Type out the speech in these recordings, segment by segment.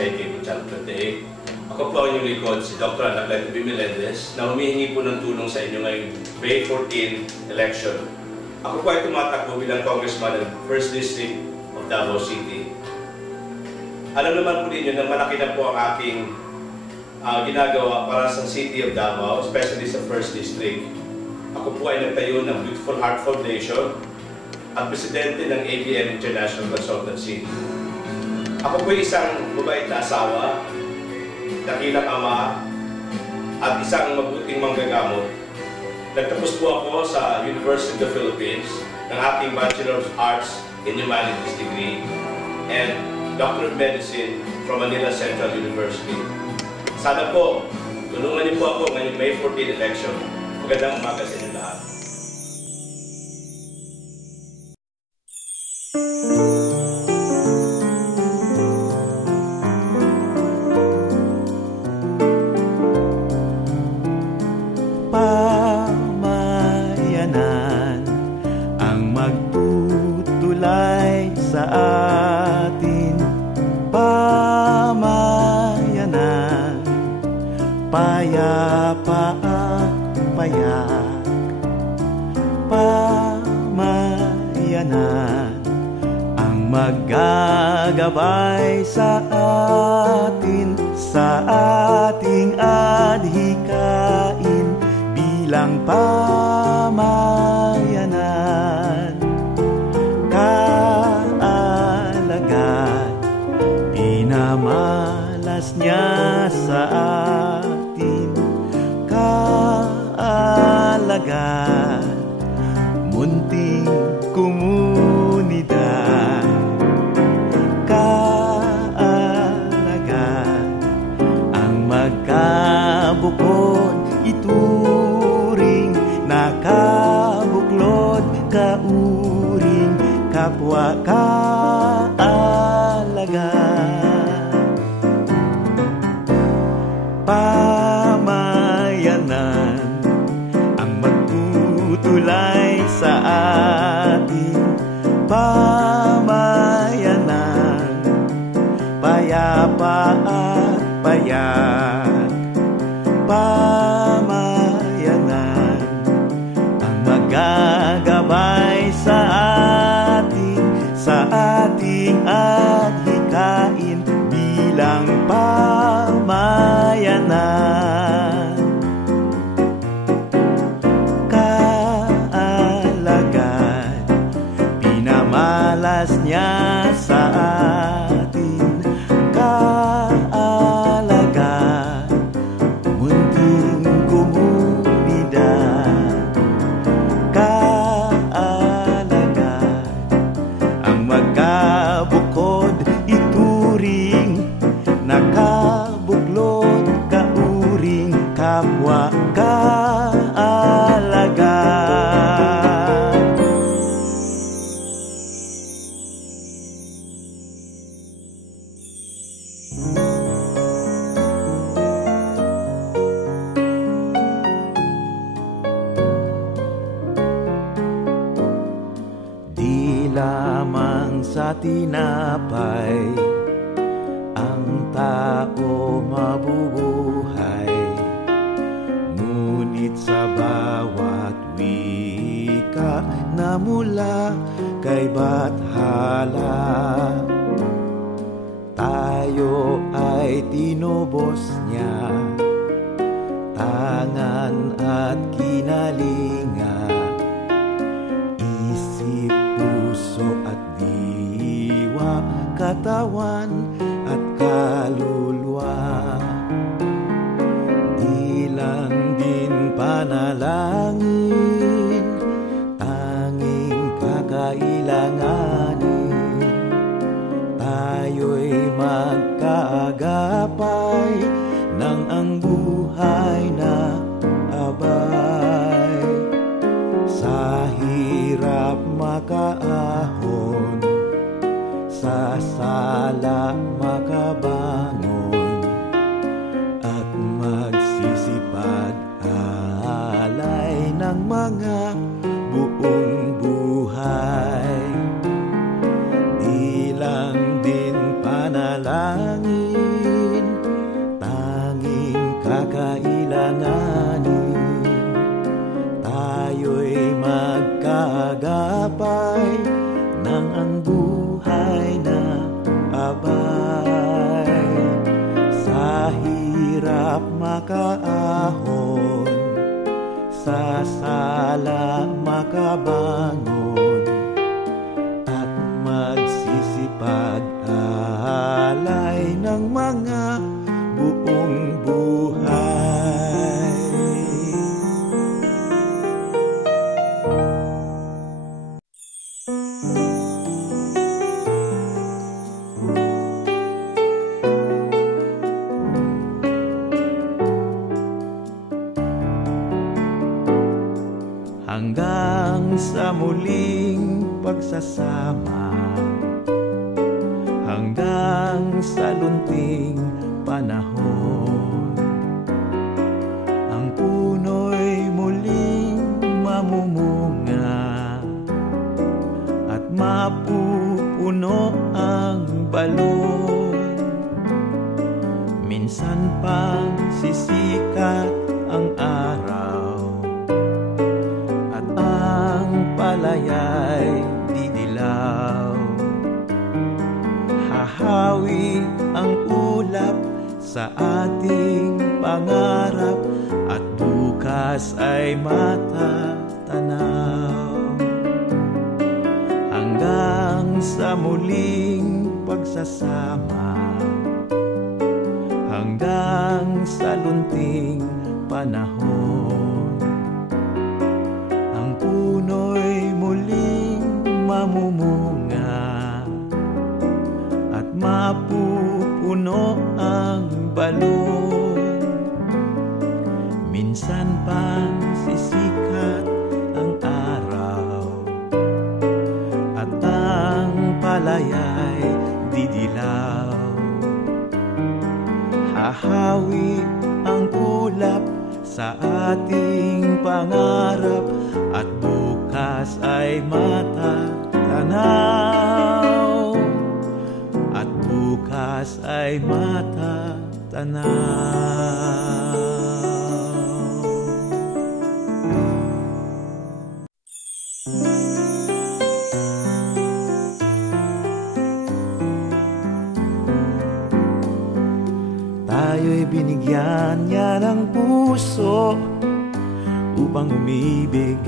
SKK Channel 28. Ako po ang inyong likod, si Dr. Anacleto B. Melendez, na humihingi po ng tulong sa inyo ngayong May 14 election. Ako po ay tumatakbo bilang Congressman ng 1st District of Davao City. Alam naman po ninyo na malaki na po ang aking ginagawa para sa City of Davao, especially sa 1st District. Ako po ay nagtayo ng Beautiful Heart Foundation at presidente ng ABM International Consultancy. Ako po ay isang mabait na asawa, dakilang ama, at isang mabuting manggagamot. Nagtapos po ako sa University of the Philippines ng ating Bachelor of Arts in Humanities degree and Doctor of Medicine from Manila Central University. Sana po, tulungan niyo po ako ngayong May 14 election. Magandang umaga sa inyo lahat. Pamayanan ang magtutulay sa atin. Pamayanan, payapa at payak. Pamayanan ang maggagabay sa atin, sa ating adhikain bilang pamayanan. Kaalagan, pinamalas niya sa atin. Kaalagan, munting komunidad. Kaalagan, ang magkabukod ituring, nakabuklod kauring, kapwa kaalagan. Pamayanan ang magtutulay sa atin. Pamayanan, payapa at payak. Pamayanan ang magagabay sa atin, sa ating adhikain bilang pamayanan. Kaalagan, pinamalas niya sa atin. Kaalagan, munting komunidad. Kaalagan, ang magkabukod ituring, nakabuklod kauring, kapwa kaalagan. Di lamang sa tinapay ang tao mabubuhay, ngunit sa bawat wika na mula kay Bathala, tayo ay tinubos niya, tangan at kinalinga, isip, puso at diwa, katawan at kaluluwa. Di lang din panalangin, tanging kakailanganin, tayo'y magkaagapay ng ang buhay na abay. Sa hirap makaahon, sa sala makabangon, at magsisipag alay ng mga buong buhay. Di lang din panalangin, hirap makaahon, sa sala makabangon, at magsisipag-alay ng mga buong buhay. Hanggang sa muling pagsasama, hanggang sa lunting panahon, ang puno'y muling mamumunga at mapupuno ang balon. Minsan pang sisikat ang araw, palaya'y didilaw. Hahawi ang ulap sa ating pangarap, at bukas ay matatanaw. Hanggang sa muling pagsasama, hanggang sa lunting panahon, ang puno'y muling mamumunga at mapupuno ang balon. Minsan pang sisikat ang araw, at ang palaya'y didilaw. Hahawi ang ulap sa ating pangarap, at bukas ay matatanaw, at bukas ay matatanaw. Tayo'y binigyan niya ng puso upang umibig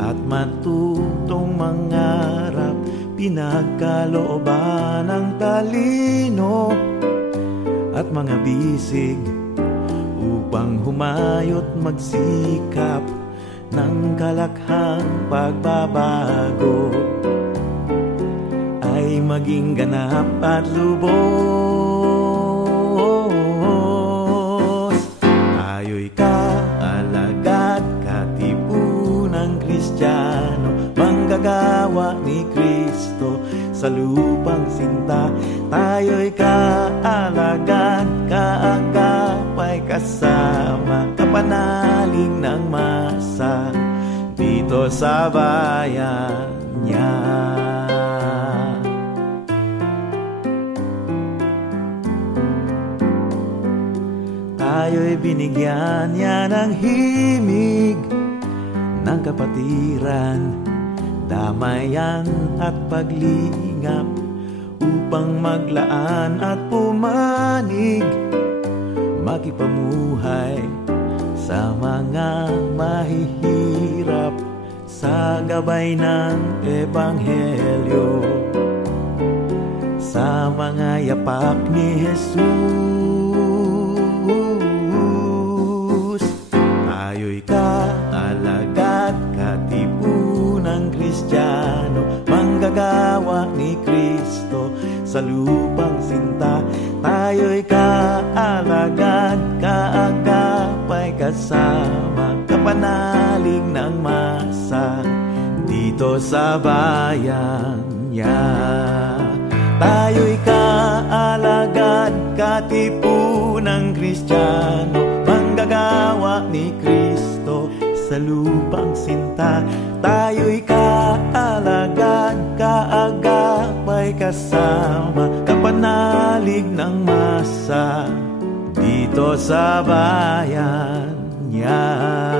at matutong mangarap. Pinagkalooban ng talino at mga bisig upang humayo't magsikap ng kalakhang pagbabago ay maging ganap at lubos. Tayo'y kaalagad, katipunang Kristiyano, manggagawa ni Kristo sa lupang sinta. Tayo'y kaalagad, kaagapay kasama, kapanalig ng masa dito sa bayan niya. Tayo'y binigyan niya ng himig ng kapatiran, damayan at paglingap upang maglaan at pumanig, makipamuhay sa mga mahihirap sa gabay ng Ebanghelyo, sa mga yapak ni Jesus. Tayo'y kaalagad, katipunang Kristiyano, manggagawa ni Kristo sa lupang sinta. Tayo'y kaalagad, kaagapay kasama, kapanalig ng masa dito sa bayan niya. Tayo'y kaalagad, katipunang Kristiyano, manggagawa ni Kristo sa lupang sinta. Tayo'y kaalagad, kaagapay kasama, kapanalig ng masa dito sa bayan niya.